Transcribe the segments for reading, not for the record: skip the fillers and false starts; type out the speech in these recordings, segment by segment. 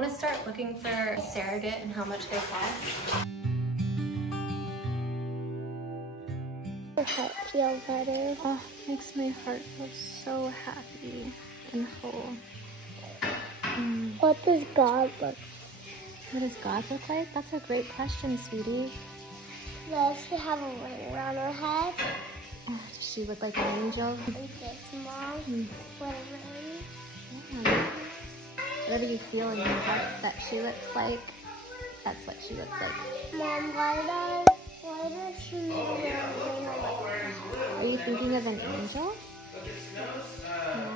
want to start looking for Surrogate and how much they cost. My heart feels better. Oh, makes my heart feel so happy and whole. What does God look like? What does God look like? That's a great question, sweetie. Does she have a ring around her head? Oh, does she look like an angel? And this mom with a ring. Yeah. Whatever you feel in your heart that she looks like, that's what she looks like. Mom, why does she need a ring on her head? Are you thinking of an angel? Yeah.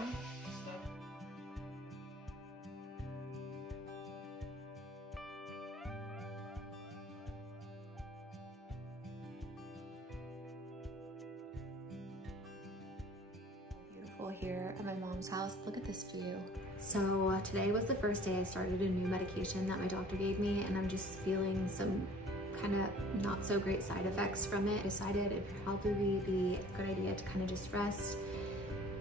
Here at my mom's house. Look at this view. So today was the first day I started a new medication that my doctor gave me, and I'm just feeling some kind of not so great side effects from it. I decided it'd probably be a good idea to kind of just rest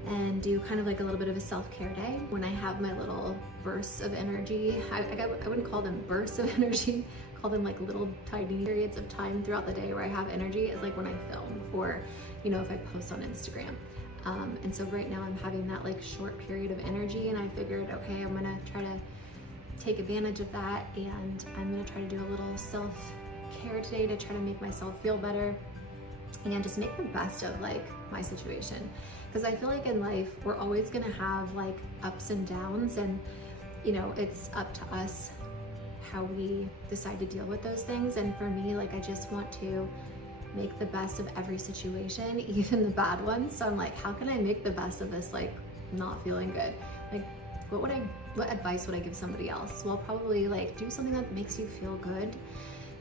and do kind of like a little bit of a self-care day. When I have my little bursts of energy, I wouldn't call them bursts of energy, call them like little tiny periods of time throughout the day where I have energy, is like when I film or, you know, if I post on Instagram. And so right now I'm having that like short period of energy, and I figured, okay, I'm gonna try to take advantage of that, and I'm gonna try to do a little self-care today to try to make myself feel better and just make the best of like my situation. Because I feel like in life, we're always gonna have like ups and downs, and you know, it's up to us how we decide to deal with those things. And for me, like, I just want to make the best of every situation, even the bad ones. So I'm like, how can I make the best of this, like, not feeling good? Like, what advice would I give somebody else? Well, probably like do something that makes you feel good,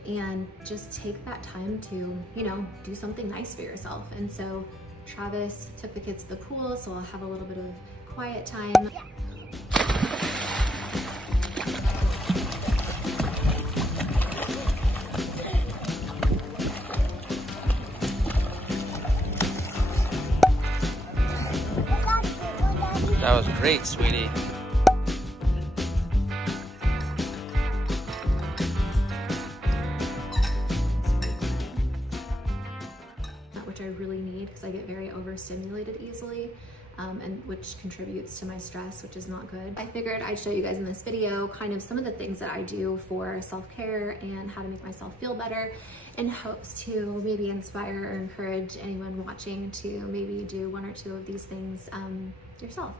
and just take that time to, you know, do something nice for yourself. And so Travis took the kids to the pool, so I'll have a little bit of quiet time. That was great, sweetie. Which I really need, because I get very overstimulated easily, and which contributes to my stress, which is not good. I figured I'd show you guys in this video kind of some of the things that I do for self-care and how to make myself feel better, in hopes to maybe inspire or encourage anyone watching to maybe do one or two of these things yourself.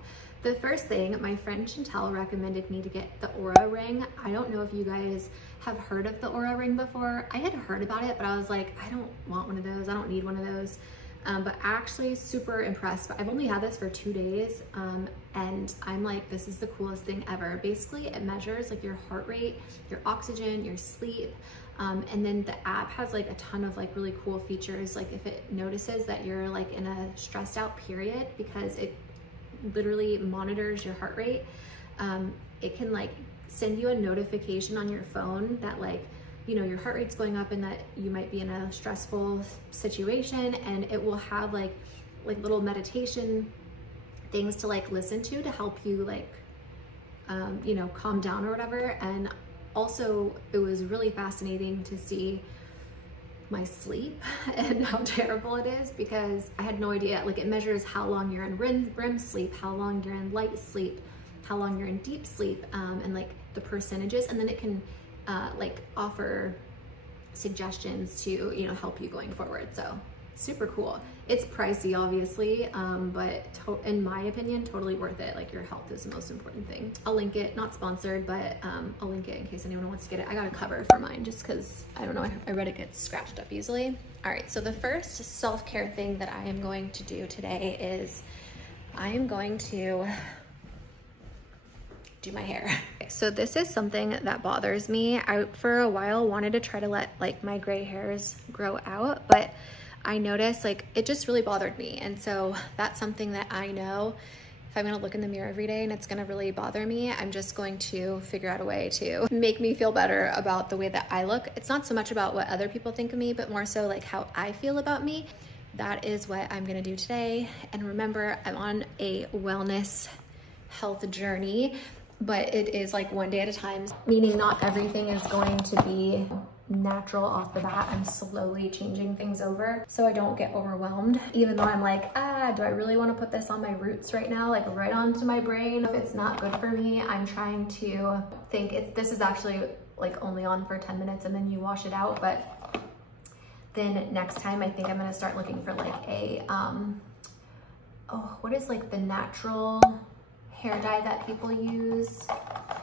The first thing, my friend Chantel recommended me to get the Aura ring. I don't know if you guys have heard of the Aura ring before. I had heard about it, but I was like, I don't want one of those. I don't need one of those. But actually super impressed. I've only had this for 2 days, and I'm like, this is the coolest thing ever. Basically, it measures like your heart rate, your oxygen, your sleep, and then the app has like a ton of like really cool features. Like if it notices that you're like in a stressed out period, because it literally monitors your heart rate, it can like send you a notification on your phone that, like, you know, your heart rate's going up and that you might be in a stressful situation, and it will have like little meditation things to like listen to help you like you know, calm down or whatever. And also it was really fascinating to see my sleep and how terrible it is, because I had no idea. Like, it measures how long you're in REM sleep, how long you're in light sleep, how long you're in deep sleep, and like the percentages, and then it can like offer suggestions to, you know, help you going forward. So super cool. It's pricey, obviously, but in my opinion, totally worth it. Like, your health is the most important thing. I'll link it, not sponsored, but I'll link it in case anyone wants to get it. I got a cover for mine just because, I don't know, I read it gets scratched up easily. All right, so the first self-care thing that I am going to do today is I am going to do my hair. So this is something that bothers me. I, for a while, wanted to try to let like my gray hairs grow out, but I noticed like it just really bothered me. And so that's something that I know if I'm gonna look in the mirror every day and it's gonna really bother me, I'm just going to figure out a way to make me feel better about the way that I look. It's not so much about what other people think of me, but more so like how I feel about me. That is what I'm gonna do today. And remember, I'm on a wellness health journey, but it is like one day at a time, meaning not everything is going to be natural off the bat. I'm slowly changing things over so I don't get overwhelmed, even though I'm like, do I really want to put this on my roots right now, like right onto my brain? If it's not good for me, I'm trying to think this is actually like only on for 10 minutes and then you wash it out. But then next time I think I'm gonna start looking for like a what is like the natural hair dye that people use? I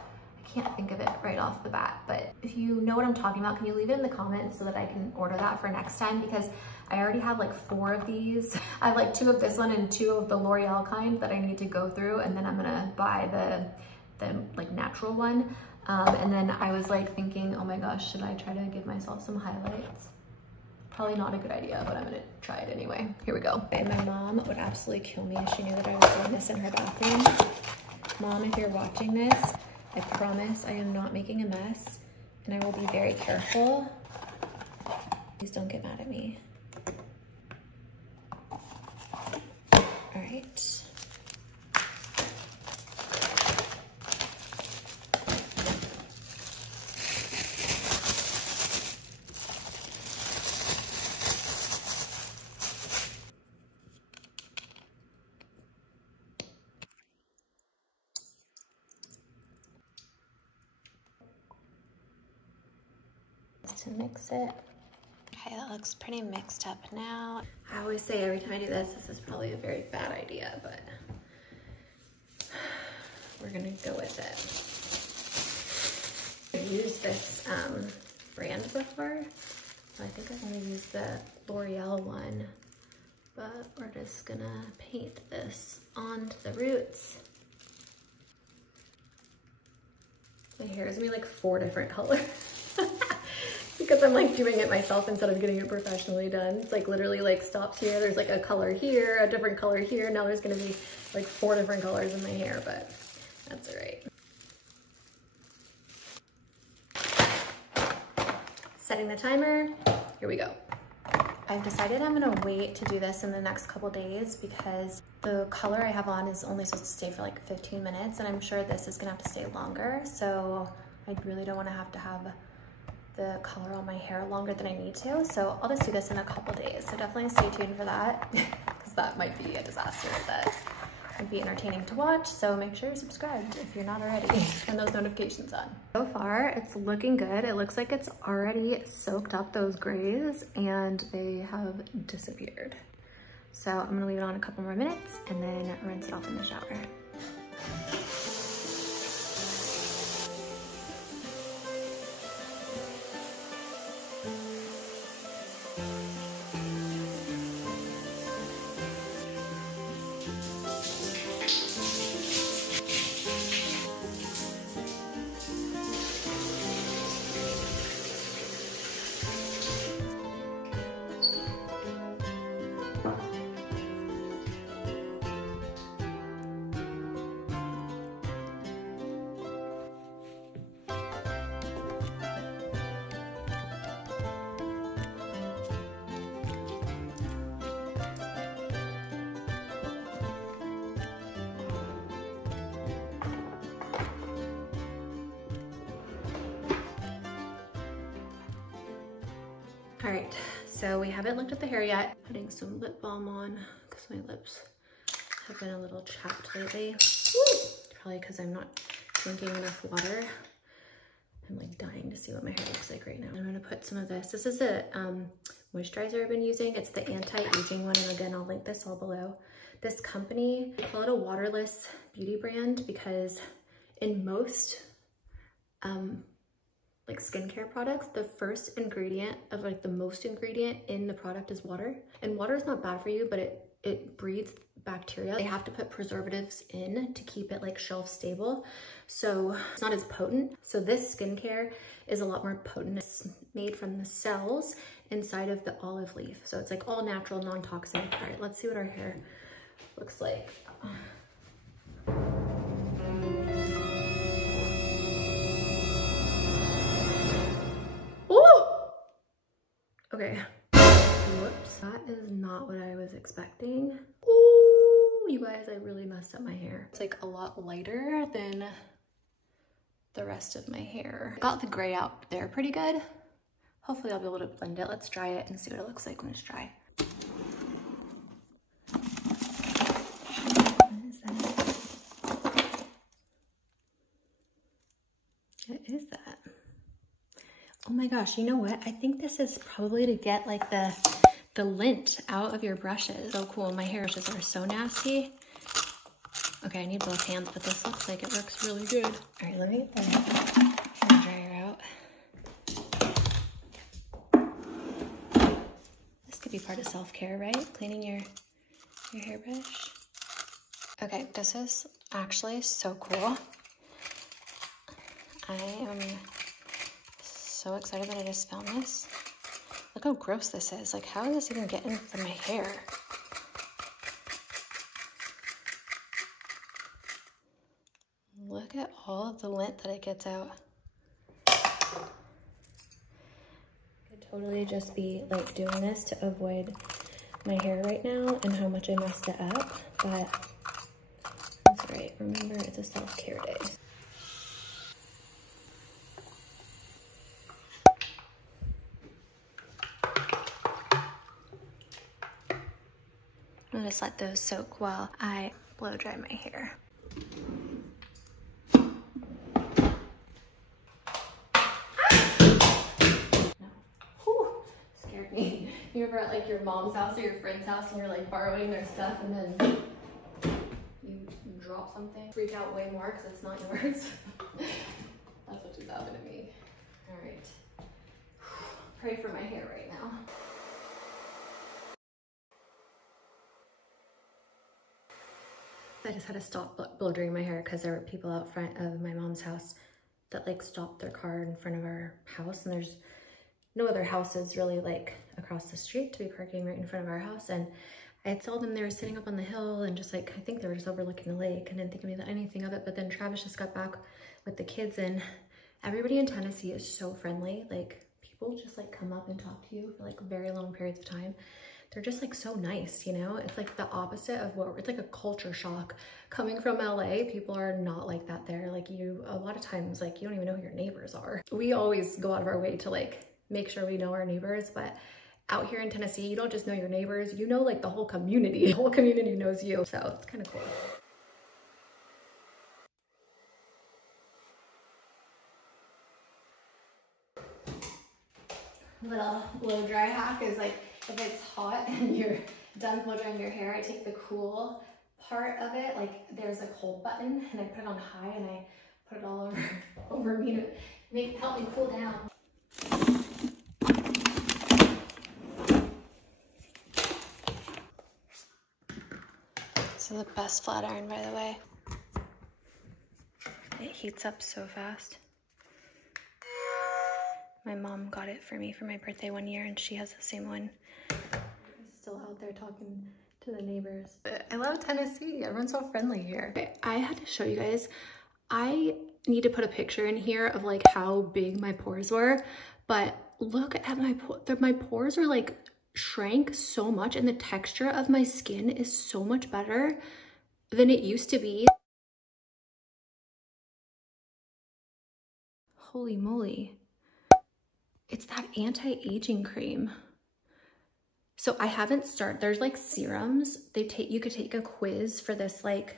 can't think of it right off the bat, but if you know what I'm talking about, can you leave it in the comments so that I can order that for next time? Because I already have like 4 of these. I have like 2 of this one and 2 of the L'Oreal kind that I need to go through, and then I'm gonna buy the like natural one. And then I was like thinking, oh my gosh, should I try to give myself some highlights? Probably not a good idea, but I'm gonna try it anyway. Here we go. And my mom would absolutely kill me if she knew that I was doing this in her bathroom. Mom, if you're watching this, I promise I am not making a mess, and I will be very careful. Please don't get mad at me. All right. To mix it. Okay, that looks pretty mixed up now. I always say every time I do this is probably a very bad idea, but we're gonna go with it. I've used this brand before, so I think I'm gonna use the L'Oreal one, but we're just gonna paint this onto the roots. My hair is gonna be like 4 different colors. Because I'm like doing it myself instead of getting it professionally done. It's like literally like stops here. There's like a color here, a different color here. Now there's gonna be like 4 different colors in my hair, but that's all right. Setting the timer, here we go. I've decided I'm gonna wait to do this in the next couple days because the color I have on is only supposed to stay for like 15 minutes, and I'm sure this is gonna have to stay longer. So I really don't wanna have to have the color on my hair longer than I need to. So I'll just do this in a couple days. So definitely stay tuned for that because that might be a disaster that would be entertaining to watch. So make sure you're subscribed if you're not already and those notifications on. So far, it's looking good. It looks like it's already soaked up those grays and they have disappeared. So I'm gonna leave it on a couple more minutes and then rinse it off in the shower. All right, so we haven't looked at the hair yet. Putting some lip balm on because my lips have been a little chapped lately. Woo! Probably because I'm not drinking enough water. I'm like dying to see what my hair looks like right now. I'm gonna put some of this. This is a moisturizer I've been using. It's the anti-aging one, and again, I'll link this all below. This company, I call it a waterless beauty brand because in most like skincare products, the first ingredient of like the most ingredient in the product is water. And water is not bad for you, but it breeds bacteria. They have to put preservatives in to keep it like shelf stable. So it's not as potent. So this skincare is a lot more potent. It's made from the cells inside of the olive leaf. So it's like all natural, non-toxic. All right, let's see what our hair looks like. Okay, whoops, that is not what I was expecting. Ooh, you guys, I really messed up my hair. It's like a lot lighter than the rest of my hair. Got the gray out there pretty good. Hopefully I'll be able to blend it. Let's dry it and see what it looks like when it's dry. What is that? What is that? Oh my gosh, you know what? I think this is probably to get like the lint out of your brushes. So cool, my hair brushes are so nasty. Okay, I need both hands, but this looks like it works really good. All right, let me get the hair dryer out. This could be part of self-care, right? Cleaning your hairbrush. Okay, this is actually so cool. I am so excited that I just found this. Look how gross this is. Like, how is this even getting from my hair? Look at all of the lint that it gets out. Could totally just be like doing this to avoid my hair right now and how much I messed it up, but that's right. Remember, it's a self-care day. I'm gonna just let those soak while I blow dry my hair. You ever at like your mom's house or your friend's house and you're like borrowing their stuff and then you drop something? Freak out way more because it's not yours. That's what just happened to me. All right. Pray for my hair right now. I just had to stop blow drying my hair because there were people out front of my mom's house that like stopped their car in front of our house, and there's no other houses really like across the street to be parking right in front of our house. And I saw them, they were sitting up on the hill and just like, I think they were just overlooking the lake and didn't think anything of it. But then Travis just got back with the kids, and everybody in Tennessee is so friendly. Like, people just like come up and talk to you for like very long periods of time. They're just like so nice, you know? It's like the opposite of what, it's like a culture shock. Coming from LA, people are not like that there. Like, a lot of times, like, you don't even know who your neighbors are. We always go out of our way to like make sure we know our neighbors, but out here in Tennessee, you don't just know your neighbors, you know like the whole community. The whole community knows you, so it's kind of cool. Little blow dry hack is like, if it's hot and you're done blow drying your hair, I take the cool part of it, like there's a cold button, and I put it on high and I put it all over me to help me cool down. This is the best flat iron, by the way. It heats up so fast. My mom got it for me for my birthday one year, and she has the same one. Still out there talking to the neighbors. I love Tennessee. Everyone's so friendly here. Okay, I had to show you guys. I need to put a picture in here of like how big my pores were, but look at my pores are like shrank so much, and the texture of my skin is so much better than it used to be. Holy moly. It's that anti-aging cream. So I haven't started, there's like serums. You could take a quiz for this, like,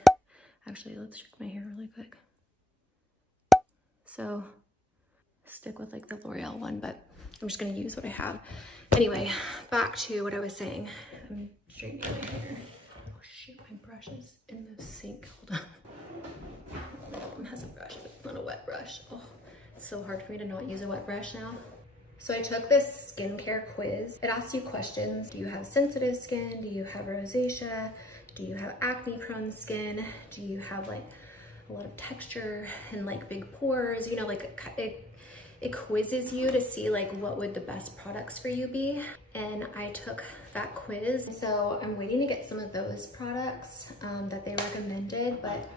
actually let's check my hair really quick. So stick with like the L'Oreal one, but I'm just gonna use what I have. Anyway, back to what I was saying. I'm straightening my hair. Oh shoot, my brush is in the sink. Hold on. My mom has a brush, but it's not a wet brush. Oh, it's so hard for me to not use a wet brush now. So I took this skincare quiz. It asks you questions. Do you have sensitive skin? Do you have rosacea? Do you have acne prone skin? Do you have like a lot of texture and like big pores? You know, like it quizzes you to see like what would the best products for you be. And I took that quiz. So I'm waiting to get some of those products that they recommended, but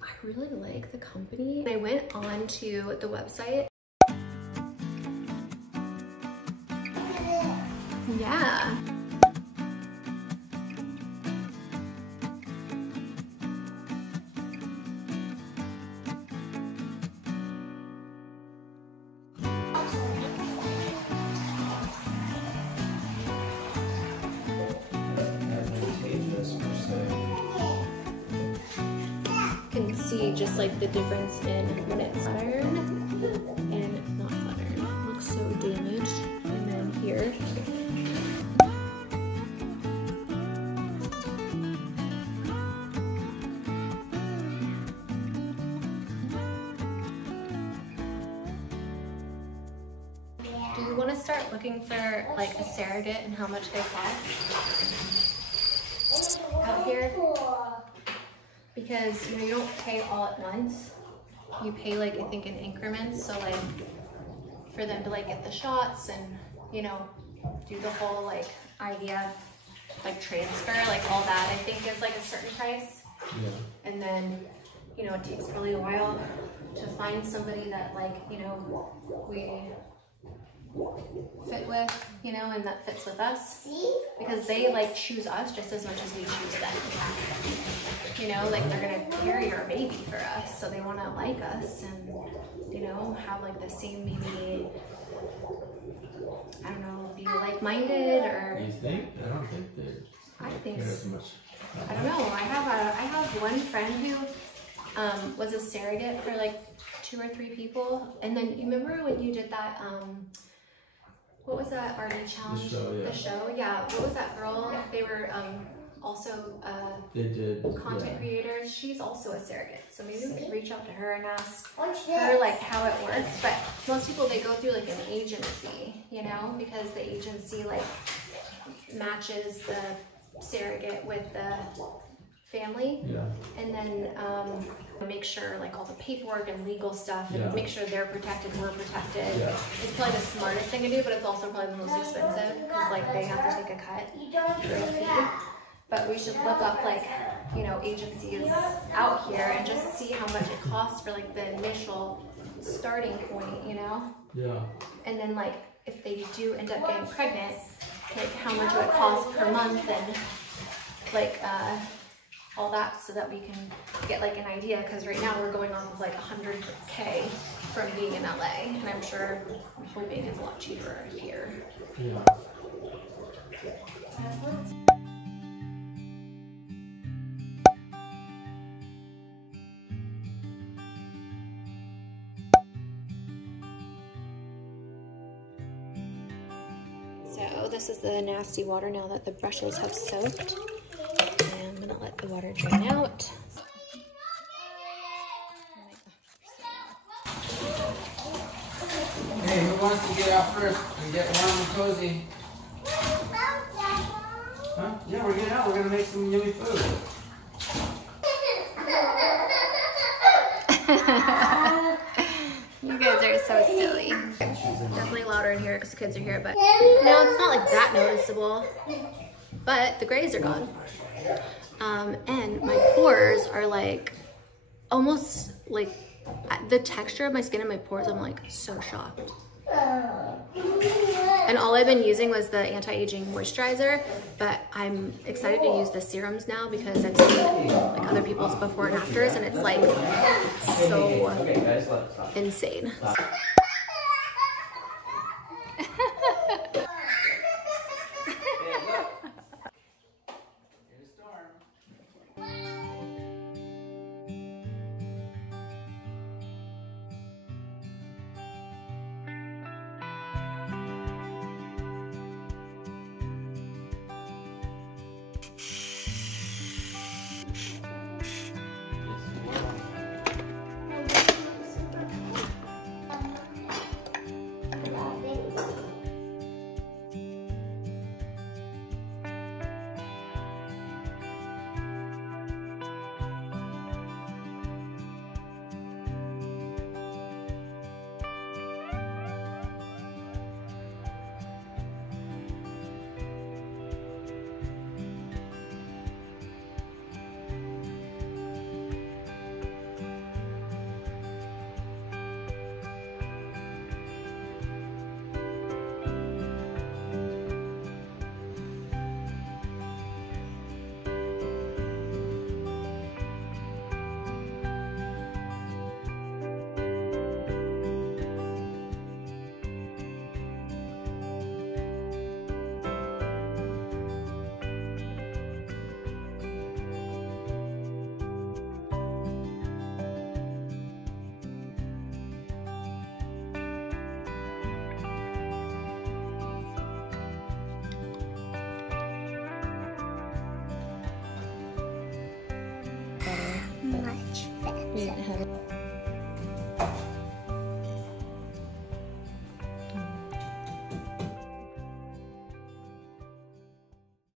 I really like the company. I went on to the website. Yeah. see just like the difference in when it's buttered and not buttered. It looks so damaged. And then here. Do you want to start looking for like a surrogate and how much they cost out here? Because you don't pay all at once. You pay like I think in increments. So like for them to like get the shots and do the whole like IVF like transfer, like all that I think is like a certain price. Yeah. And then it takes really a while to find somebody that like we fit with, and that fits with us, because they like choose us just as much as we choose them. Like they're gonna carry our baby for us, so they want to like us and have like the same, maybe I don't know, be like-minded or. You think? I don't think they. I think so. Much. I don't know. I have one friend who was a surrogate for like 2 or 3 people, and then you remember when you did that what was that RD challenge? The show, yeah. What was that girl? They were also content creators. She's also a surrogate, so maybe we could reach out to her and ask her like how it works. But most people, they go through like an agency, because the agency like matches the surrogate with the family, and then make sure like all the paperwork and legal stuff, and make sure they're protected, we're protected. It's probably the smartest thing to do, but it's also probably the most expensive, because like they have to take a cut for the fee. But we should look up like agencies out here and just see how much it costs for like the initial starting point, and then like if they do end up getting pregnant, like how much it would cost per month, and like all that, so that we can get like an idea, because right now we're going off of like $100K from being in LA, and I'm hoping it's a lot cheaper here. Yeah. So this is the nasty water now that the brushes have soaked. And I'm gonna let the water drain out. Hey, who wants to get out first and get warm and cozy? Huh? Yeah, we're getting out. We're gonna make some yummy food. You guys are so silly. Definitely louder in here because the kids are here, but no, it's not like that noticeable. But the grays are gone. And my pores are like almost like the texture of my skin and my pores. I'm like so shocked. And all I've been using was the anti-aging moisturizer, but I'm excited to use the serums now because I've seen like other people's before and afters, and it's like so insane.